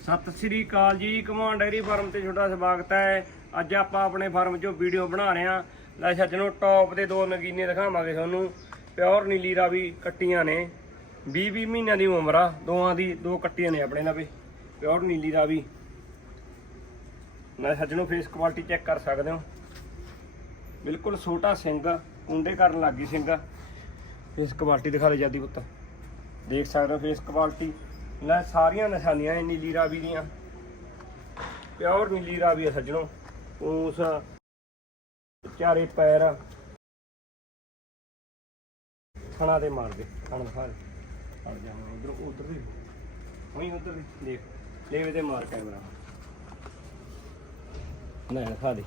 ਸਤਿ ਸ੍ਰੀ ਅਕਾਲ ਜੀ command dairy farm ਤੇ ਤੁਹਾਡਾ ਸਵਾਗਤ ਹੈ। ਅੱਜ ਆਪਾਂ ਆਪਣੇ ਫਾਰਮ 'ਚੋਂ ਵੀਡੀਓ ਬਣਾ ਰਹੇ ਹਾਂ। ਲੈ ਸੱਜਣੋ ਟੌਪ ਦੇ ਦੋ ਨਗੀਨੇ ਦਿਖਾਵਾਂਗੇ ਤੁਹਾਨੂੰ। ਪਿਓਰ ਨੀਲੀ ਰਾਵੀ ਕੱਟੀਆਂ ਨੇ। 20 20 ਮਹੀਨਿਆਂ ਦੀ ਉਮਰ ਆ, ਦੋਵਾਂ ਦੀ ਦੋ ਕੱਟੀਆਂ ਨੇ ਆਪਣੇ ਨਾਲ। ਵੀ ਪਿਓਰ ਨੀਲੀ ਰਾਵੀ ਲੈ ਸੱਜਣੋ ਫੇਸ ਕੁਆਲਿਟੀ ਚੈੱਕ ਕਰ ਸਕਦੇ ਹੋ। ਬਿਲਕੁਲ ਛੋਟਾ ਸਿੰਘ, ਕੁੰਡੇ ਕਰਨ ਲੱਗੀ ਸਿੰਘ। ਫੇਸ ਕੁਆਲਿਟੀ ਦਿਖਾ ਦੇ ਜਾਂਦੀ ਪੁੱਤ। ਦੇਖ ਸਕਦੇ ਹੋ ਫੇਸ ਕੁਆਲਿਟੀ ਲੈ ਸਾਰੀਆਂ ਨਿਸ਼ਾਨੀਆਂ ਇਹ ਨੀਲੀ ਰਾਵੀ ਦੀਆਂ। ਪਿਓਰ ਨੀਲੀ ਰਾਵੀ ਹੈ ਸੱਜਣੋ। ਉਸ ਚਾਰੇ ਪੈਰ। ਥਣਾ ਦੇ ਮਾਰ ਦੇ ਥਣ ਦਿਖਾ ਦੇ। ਅੜ ਜਾ ਉਧਰ ਉਧਰ ਦੀ। ਵਹੀਂ ਉਧਰ ਦੀ ਦੇਖ ਲੈਵੇ ਤੇ ਮਾਰ ਕੈਮਰਾ ਲੈ ਦਿਖਾ ਦੇ।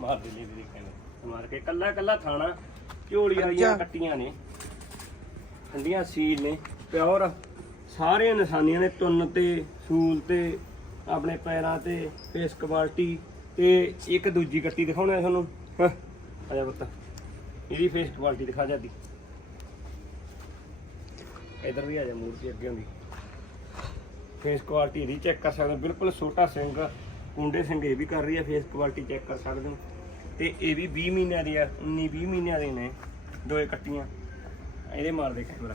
ਮਾਰ ਦੇ ਲੈਵੇ ਦੇ ਕੈਮਰਾ ਮਾਰ ਕੇ ਕੱਲਾ ਕੱਲਾ ਥਾਣਾ। ਝੋਲੀ ਵਾਲੀਆਂ ਕੱਟੀਆਂ ਨੇ। ਠੰਡੀਆਂ ਸੀਲ ਨੇ। ਪਿਓਰ। ਸਾਰੇ ਨਿਸ਼ਾਨੀਆਂ ਨੇ ਤੁੰਨ ਤੇ ਸੂਲ ਤੇ ਆਪਣੇ ਪੈਰਾਂ ਤੇ ਫੇਸ ਕੁਆਲਿਟੀ ਤੇ ਇੱਕ ਦੂਜੀ ਕੱਟੀ ਦਿਖਾਉਣਾ ਤੁਹਾਨੂੰ। ਹਾਂ, ਆ ਜਾ ਬੱਤਾ ਇਹਦੀ ਫੇਸ ਕੁਆਲਿਟੀ ਦਿਖਾ ਜਾਂਦੀ ਇਧਰ ਵੀ ਆ ਜਾ ਮੂਰਤੀ ਅੱਗੇ ਹੁੰਦੀ। ਫੇਸ ਕੁਆਲਿਟੀ ਇਹਦੀ ਚੈੱਕ ਕਰ ਸਕਦੇ ਬਿਲਕੁਲ ਛੋਟਾ ਸਿੰਘ ਕੁੰਡੇ ਸਿੰਘ ਇਹ ਵੀ ਕਰ ਰਹੀ ਹੈ ਫੇਸ ਕੁਆਲਿਟੀ ਚੈੱਕ ਕਰ ਸਕਦੇ ਹੋ। ਤੇ ਇਹ ਵੀ 20 ਮਹੀਨਿਆਂ ਦੀ ਆ 19 20 ਮਹੀਨਿਆਂ ਦੇ ਨੇ ਦੋਏ ਕੱਟੀਆਂ। ਇਹਦੇ ਮਾਰ ਦੇ ਕੈਮਰਾ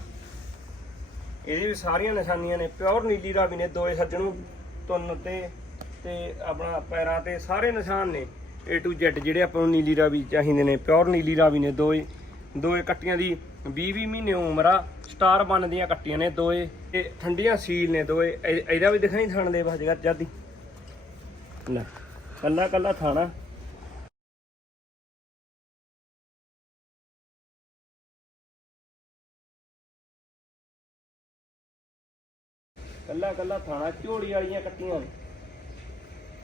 ਇਹਦੇ ਵੀ ਸਾਰੀਆਂ ਨਿਸ਼ਾਨੀਆਂ ਨੇ ਪਿਓਰ ਨੀਲੀ ਰਾਵੀ ਨੇ, ਦੋਏ ਸੱਜਣੋਂ ਤੁੰਨ ਤੇ ਤੇ ਆਪਣਾ ਪੈਰਾਂ ਤੇ ਸਾਰੇ ਨਿਸ਼ਾਨ ਨੇ, A to Z ਜਿਹੜੇ ਆਪਾਂ ਨੂੰ ਨੀਲੀ ਰਾਵੀ ਚਾਹੀਦੇ ਨੇ ਪਿਓਰ ਨੀਲੀ ਰਾਵੀ ਨੇ ਦੋਏ ਦੋਏ ਕੱਟੀਆਂ ਦੀ 20 20 ਮਹੀਨੇ ਉਮਰ ਆ ਸਟਾਰ ਬਨ ਦੀਆਂ ਕੱਟੀਆਂ ਨੇ ਦੋਏ, ਤੇ ਠੰਡੀਆਂ ਸੀਲ ਨੇ ਦੋਏ, ਇਹ- ਇਹਦਾ ਵੀ ਦਿਖਾਈ ਥਾਣ ਦੇ ਬਸ ਜਗਾ ਜਦੀ। ਲੈ ਕੱਲਾ ਕੱਲਾ ਥਾਣਾ। ਕੱਲਾ ਕੱਲਾ ਥਾਣਾ ਝੋਲੀ ਵਾਲੀਆਂ ਕੱਟੀਆਂ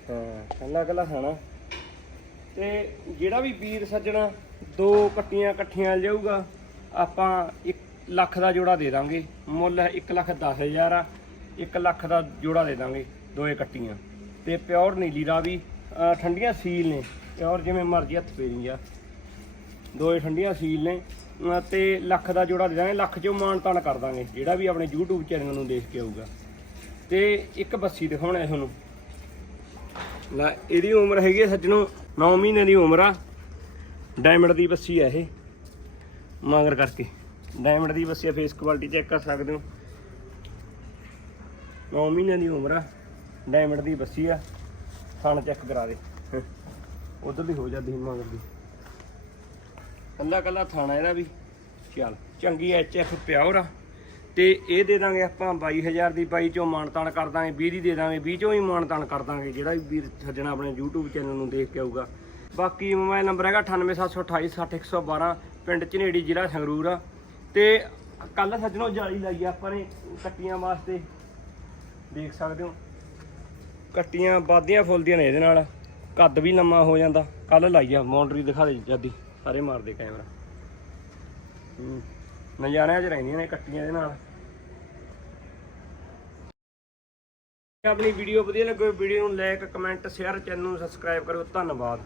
ਹਾਂ ਕੱਲਾ ਕੱਲਾ ਥਾਣਾ। ਤੇ ਜਿਹੜਾ ਵੀ ਵੀਰ ਸੱਜਣਾ ਦੋ ਕੱਟੀਆਂ ਇਕੱਠੀਆਂ ਲਿਆਊਗਾ ਆਪਾਂ 1 ਲੱਖ ਦਾ ਜੋੜਾ ਦੇ ਦਾਂਗੇ। ਮੁੱਲ 1 ਲੱਖ 10 ਹਜ਼ਾਰ ਆ 1 ਲੱਖ ਦਾ ਜੋੜਾ ਦੇ ਦਾਂਗੇ ਦੋਏ ਕੱਟੀਆਂ। ਤੇ ਪਿਓਰ ਨੀਲੀ ਦਾ ਵੀ ਠੰਡੀਆਂ ਸੀਲ ਨੇ। ਪਿਓਰ ਜਿਵੇਂ ਮਰਜ਼ੀ ਹੱਥ ਪੇਰੀ ਆ। ਦੋਏ ਠੰਡੀਆਂ ਸੀਲ ਨੇ। ਤੇ ਲੱਖ ਦਾ ਜੋੜਾ ਦੇ ਦਾਂਗੇ। ਲੱਖ ਚੋਂ ਮਾਨ ਤਾਨ ਕਰ ਦਾਂਗੇ। ਜਿਹੜਾ ਵੀ ਆਪਣੇ YouTube ਚੈਨਲ ਨੂੰ ਦੇਖ ਕੇ ਆਊਗਾ। ਤੇ ਇੱਕ ਬੱਸੀ ਦਿਖਾਉਣਾ ਤੁਹਾਨੂੰ। ਲੈ, ਇਹਦੀ ਉਮਰ ਹੈਗੀ ਹੈ ਸੱਜਣੋ 9 ਮਹੀਨੇ ਦੀ ਉਮਰ ਆ। ਡਾਇਮੰਡ ਦੀ ਬੱਸੀ ਆ ਇਹ। ਮਗਰ ਕਰਕੇ। ਡਾਇਮੰਡ ਦੀ ਬੱਸੀ ਆ ਫੇਸ ਕੁਆਲਿਟੀ ਚੈੱਕ ਕਰ ਸਕਦੇ ਹੋ। 9 ਮਹੀਨੇ ਦੀ ਉਮਰ ਆ। ਡਾਇਮੰਡ ਦੀ ਬੱਸੀ ਆ। ਥਣ ਚੈੱਕ ਕਰਾ ਦੇ। ਉਧਰ ਦੀ ਹੋ ਜਾਂਦੀ ਮਗਰ ਦੀ। ਕੱਲਾ ਕੱਲਾ ਥਾਣਾ ਇਹਦਾ ਵੀ। ਚੱਲ, ਚੰਗੀ ਐਚ ਐਫ ਪਿਓਰ ਆ। ਤੇ ਇਹ ਦੇ ਦਾਂਗੇ ਆਪਾਂ 22000 ਦੀ ਬਾਈ ਚੋਂ ਮਾਨਤਾਨ ਕਰ ਦਾਂਗੇ 20 ਦੀ ਦੇ ਦਾਂਗੇ 20 ਚੋਂ ਹੀ ਮਾਨਤਾਨ ਕਰ ਦਾਂਗੇ, ਜਿਹੜਾ ਵੀ ਵੀਰ ਸੱਜਣਾ ਆਪਣੇ YouTube ਚੈਨਲ ਨੂੰ ਦੇਖ ਕੇ ਆਊਗਾ। ਬਾਕੀ ਮੋਬਾਈਲ ਨੰਬਰ ਹੈਗਾ 9872860112 ਪਿੰਡ ਝਨੇੜੀ ਜ਼ਿਲ੍ਹਾ ਸੰਗਰੂਰ ਆ। ਤੇ ਕੱਲ ਸੱਜਣੋ ਜਾਲੀ ਲਾਈ ਆ, ਆਪਾਂ ਨੇ ਕੱਟੀਆਂ ਵਾਸਤੇ। ਦੇਖ ਸਕਦੇ ਹੋ। ਕੱਟੀਆਂ ਵਾਧੀਆਂ ਫੁੱਲਦੀਆਂ ਨੇ ਇਹਦੇ ਨਾਲ। ਕੱਦ ਵੀ ਲੰਮਾ ਹੋ ਜਾਂਦਾ। ਕੱਲ ਲਾਈ ਆ ਬਾਉਂਡਰੀ ਦਿਖਾ ਦੇ ਜੱਦੀ। ਸਾਰੇ ਮਾਰਦੇ ਕੈਮਰਾ ਹੂੰ। ਨਜ਼ਾਰਿਆਂ 'ਚ ਰਹਿੰਦੀਆਂ ਨੇ ਕੱਟੀਆਂ ਦੇ ਨਾਲ। ਆਪਣੀ ਵੀਡੀਓ ਵਧੀਆ ਲੱਗੇ ਵੀਡੀਓ ਨੂੰ ਲਾਈਕ ਕਮੈਂਟ ਸ਼ੇਅਰ ਚੈਨਲ ਨੂੰ ਸਬਸਕ੍ਰਾਈਬ ਕਰੋ ਧੰਨਵਾਦ।